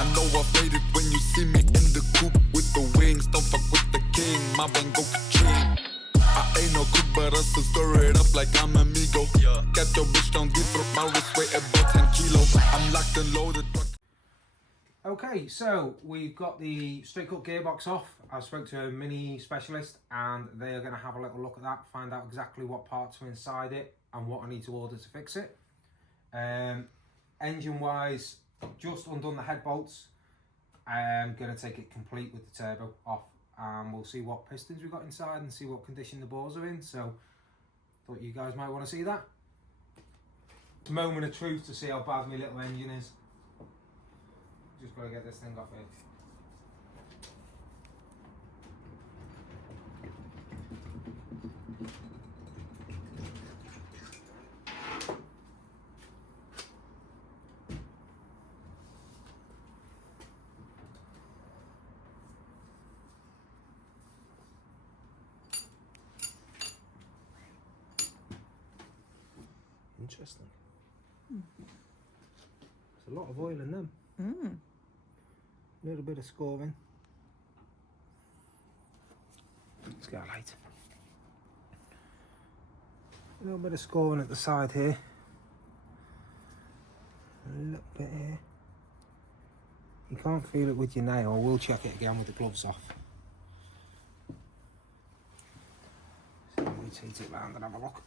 I know I've made it when you see me in the coupe with the wings. Don't fuck with the king, my bang go ka-ching. I ain't no cook, but I still stir it up like I'm amigo. Got your bitch down deep, throat, my wrist weigh about 10 kilo. I'm locked and loaded. Okay, so we've got the straight cut gearbox off. I spoke to a mini specialist and they are going to have a little look at that, find out exactly what parts are inside it and what I need to order to fix it. Engine wise, just undone the head bolts. I'm going to take it complete with the turbo off and we'll see what pistons we've got inside and see what condition the bores are in. So thought you guys might want to see that. Moment of truth to see how bad my little engine is. Just got to get this thing off here. Interesting. There's a lot of oil in them. A little bit of scoring. Let's get a light. A little bit of scoring at the side here. A little bit here. You can't feel it with your nail. We'll check it again with the gloves off. So we rotate it round and have a look.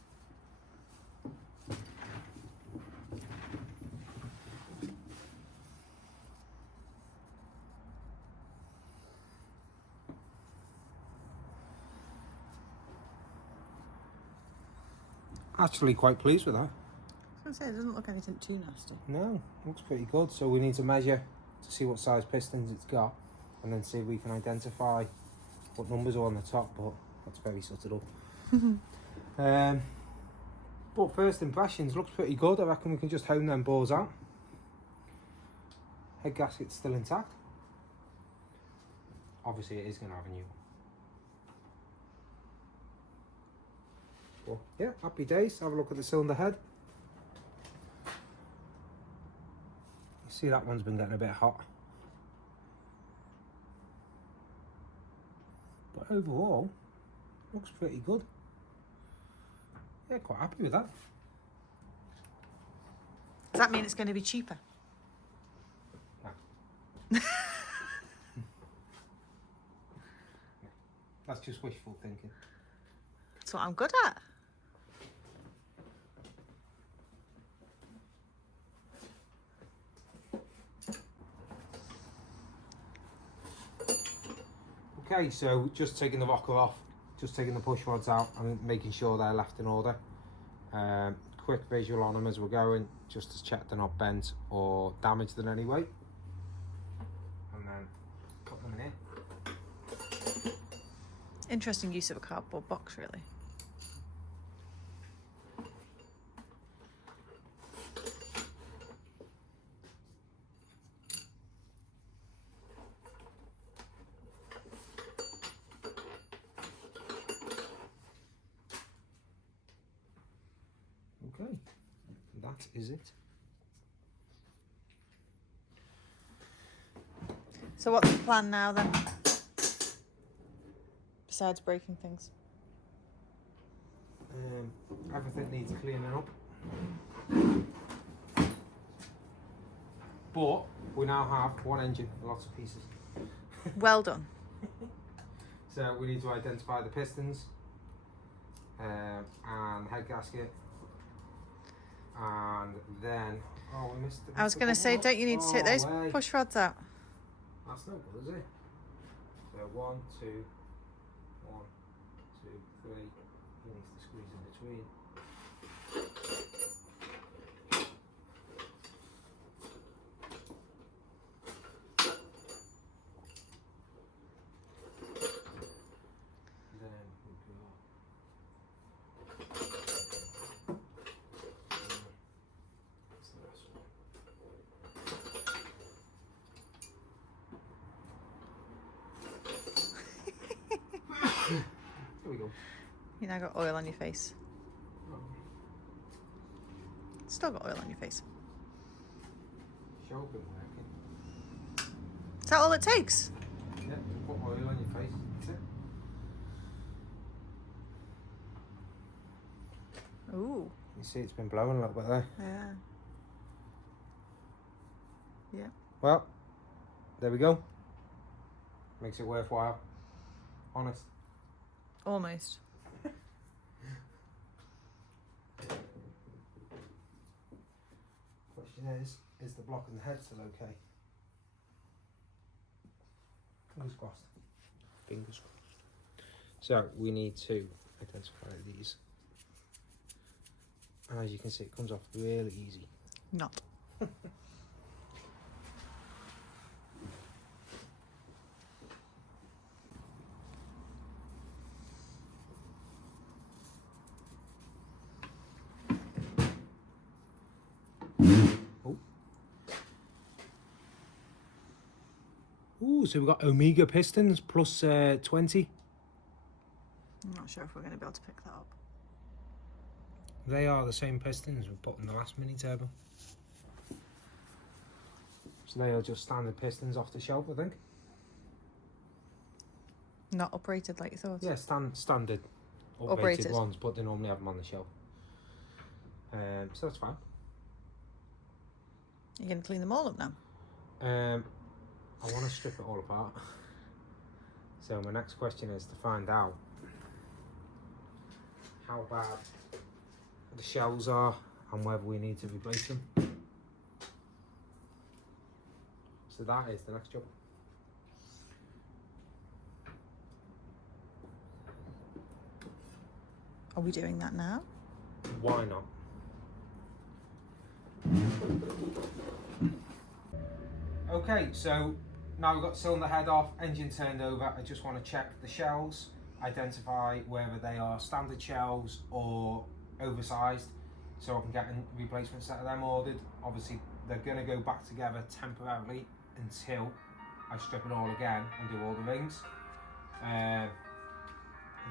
Actually quite pleased with that. I was going to say, it doesn't look anything too nasty. No, looks pretty good. So we need to measure to see what size pistons it's got and then see if we can identify what numbers are on the top, but that's very subtle. But first impressions, looks pretty good. I reckon we can just hone them bores out. Head gasket's still intact. Obviously it is going to have a new one. But yeah, happy days. Have a look at the cylinder head. You see that one's been getting a bit hot. But overall, looks pretty good. Yeah, quite happy with that. Does that mean it's going to be cheaper? No. That's just wishful thinking. That's what I'm good at. Okay, so just taking the rocker off, just taking the push rods out and making sure they're left in order. Quick visual on them as we're going, just to check they're not bent or damaged in any way. And then put them in here. Interesting use of a cardboard box, really. Okay, that is it. So what's the plan now then? Besides breaking things? Everything needs cleaning up. But we now have one engine, lots of pieces. Well done. So we need to identify the pistons and head gasket. And then, oh, we missed it. I was going to say, don't you need to take those push rods out? That's no good, is it? So 1, 2, 1, 2, 3. He needs to squeeze in between. Then we go. That's the last one. There we go. You now got oil on your face. Still got oil on your face. Show been working. Is that all it takes? Yeah, put oil on your face. That's it. Ooh. You see it's been blowing a little bit there. Yeah. Yeah. Well, there we go. Makes it worthwhile. Honest. Almost. Question is the block and the head still okay? Fingers crossed. Fingers crossed. So we need to identify these. And as you can see, it comes off really easy. Not. Oh. Ooh, so we've got Omega pistons plus 20. I'm not sure if we're going to be able to pick that up. They are the same pistons we put in the last mini turbo. So they are just standard pistons off the shelf, I think. Not uprated like you thought. Yeah, standard uprated Uprated. ones, but they normally have them on the shelf. So that's fine. You're going to clean them all up now? I want to strip it all apart. So my next question is to find out how bad the shells are and whether we need to replace them. So that is the next job. Are we doing that now? Why not? Okay, so now we've got cylinder head off, engine turned over. I just want to check the shells, identify whether they are standard shells or oversized, so I can get a replacement set of them ordered. Obviously, they're going to go back together temporarily until I strip it all again and do all the rings.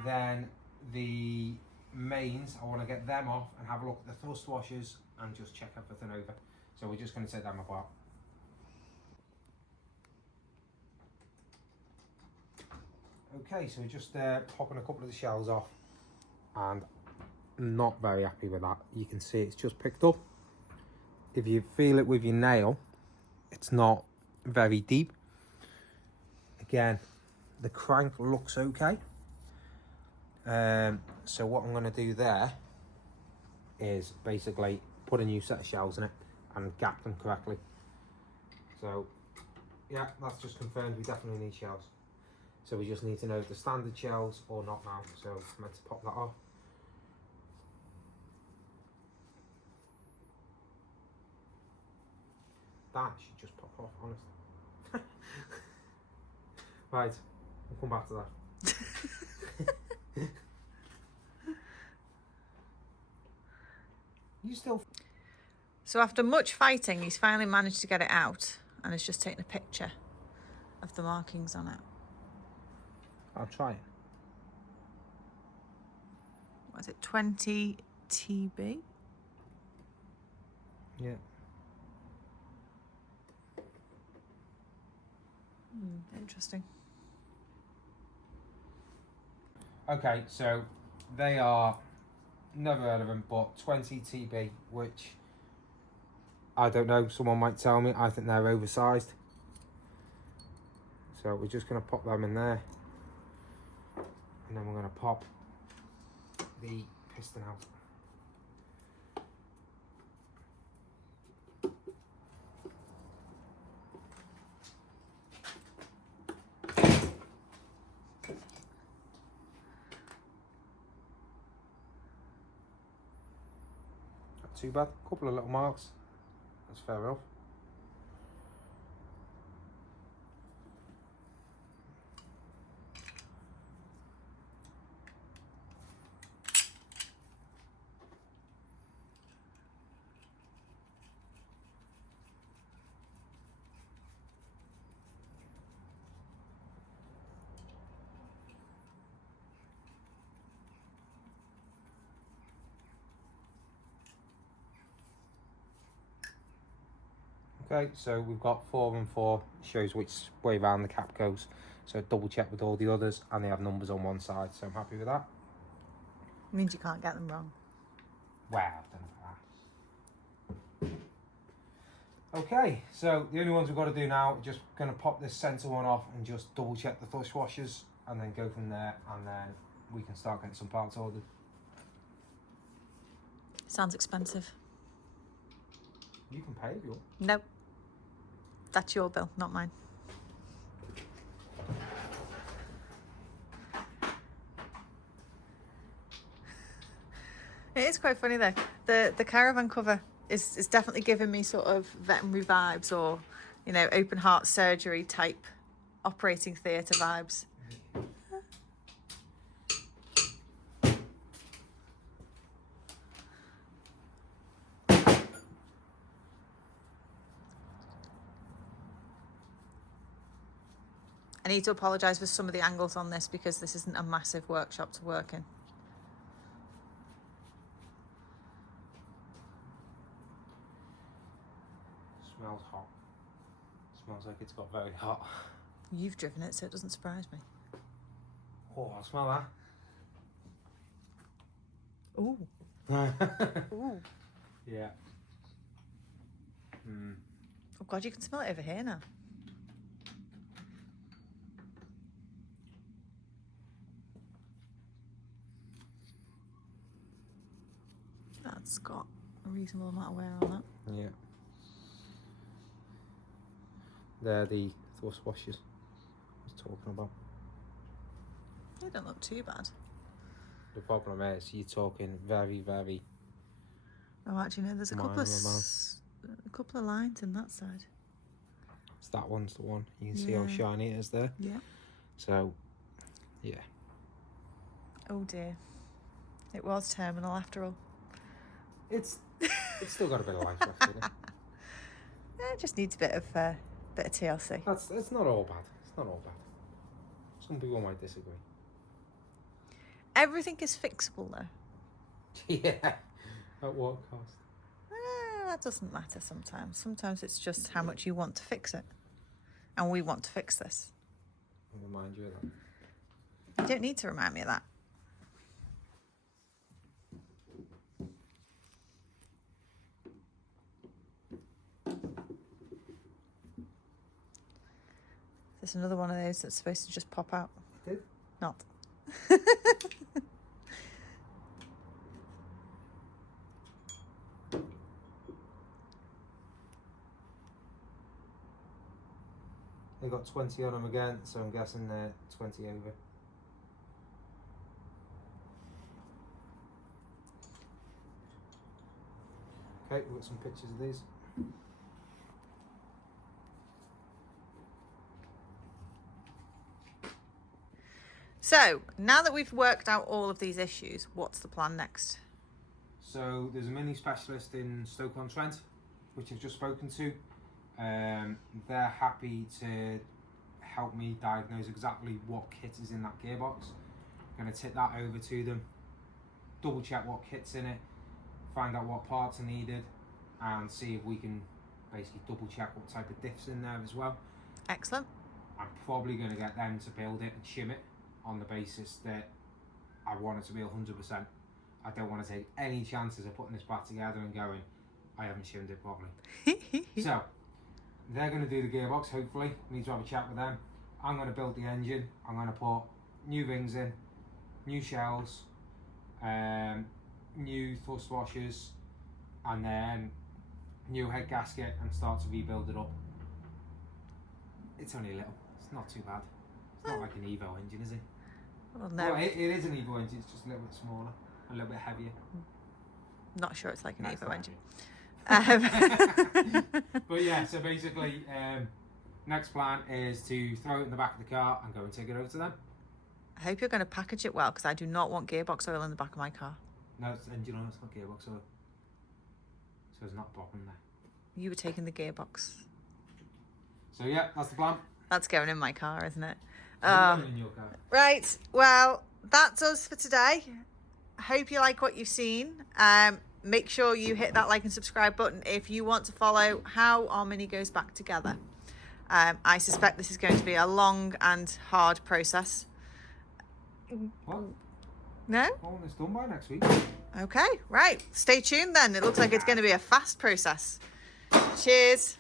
Then the mains, I want to get them off and have a look at the thrust washers and just check everything over. So we're just going to take them apart. Okay, so we're just popping a couple of the shells off, and not very happy with that. You can see it's just picked up. If you feel it with your nail, it's not very deep. Again, the crank looks okay. So what I'm going to do there is basically put a new set of shells in it and gap them correctly. So yeah, that's just confirmed we definitely need shells. So we just need to know if they're standard shells or not now. So I'm meant to pop that off. That should just pop off, honestly. Right, we'll come back to that. You still... So after much fighting, he's finally managed to get it out and has just taken a picture of the markings on it. I'll try it. What is it, 20 TB? Yeah. Interesting. Okay, so they are, never heard of them, but 20 TB, which I don't know, someone might tell me. I think they're oversized. So we're just going to pop them in there. And then we're going to pop the piston out. Not too bad, a couple of little marks. That's fair enough. Okay, so we've got 4 and 4, shows which way round the cap goes. So double check with all the others, and they have numbers on one side, so I'm happy with that. Means you can't get them wrong. Wow, I've done that. Okay, so the only ones we've got to do now, just going to pop this centre one off and just double check the thrust washers, and then go from there, and then we can start getting some parts ordered. Sounds expensive. You can pay if you want. No. That's your bill, not mine. It is quite funny though. The caravan cover is definitely giving me sort of veterinary vibes, or, you know, open heart surgery type operating theatre vibes. I need to apologise for some of the angles on this because this isn't a massive workshop to work in. Smells hot. Smells like it's got very hot. You've driven it, so it doesn't surprise me. Oh, I smell that. Ooh. Ooh. Yeah. Oh God, you can smell it over here now. That's got a reasonable amount of wear on that. Yeah. They're the thrust washers I was talking about. They don't look too bad. The problem is you're talking very, very... Oh, actually, no, there's a couple of lines in that side. So that one's the one. You can see how shiny it is there. Yeah. So, yeah. Oh dear. It was terminal after all. It's still got a bit of life left in it. It just needs a bit of TLC. It's not all bad. It's not all bad. Some people might disagree. Everything is fixable though. Yeah. At what cost? That doesn't matter sometimes. Sometimes it's just how much you want to fix it. And we want to fix this. I'll remind you of that. You don't need to remind me of that. There's another one of those that's supposed to just pop out. Did? Not. They got 20 on them again, so I'm guessing they're 20 over. Okay, we've got some pictures of these. So, now that we've worked out all of these issues, what's the plan next? So there's a mini specialist in Stoke-on-Trent, which I've just spoken to. They're happy to help me diagnose exactly what kit is in that gearbox. I'm going to tip that over to them, double check what kit's in it, find out what parts are needed, and see if we can basically double check what type of diff's in there as well. Excellent. I'm probably going to get them to build it and shim it on the basis that I want it to be 100%. I don't want to take any chances of putting this back together and going, I haven't shimmed it properly. So, they're going to do the gearbox, hopefully. We need to have a chat with them. I'm going to build the engine. I'm going to put new rings in, new shells, new thrust washers, and then new head gasket, and start to rebuild it up. It's only a little. It's not too bad. It's not like an Evo engine, is it? Well, no. Well, it is an Evo engine. It's just a little bit smaller, a little bit heavier. Not sure it's like an That's Evo not engine. But yeah, so basically, next plan is to throw it in the back of the car and go and take it over to them. I hope you're going to package it well, because I do not want gearbox oil in the back of my car. No, it's engine oil, it's not gearbox oil. So there's not a problem there. You were taking the gearbox. So yeah, that's the plan. That's going in my car, isn't it? In your car. Right, well, that's us for today. I hope you like what you've seen. make sure you hit that like and subscribe button if you want to follow how our Mini goes back together. I suspect this is going to be a long and hard process. What? No? I want this done by next week. Okay, right. Stay tuned then. It looks like it's going to be a fast process. Cheers.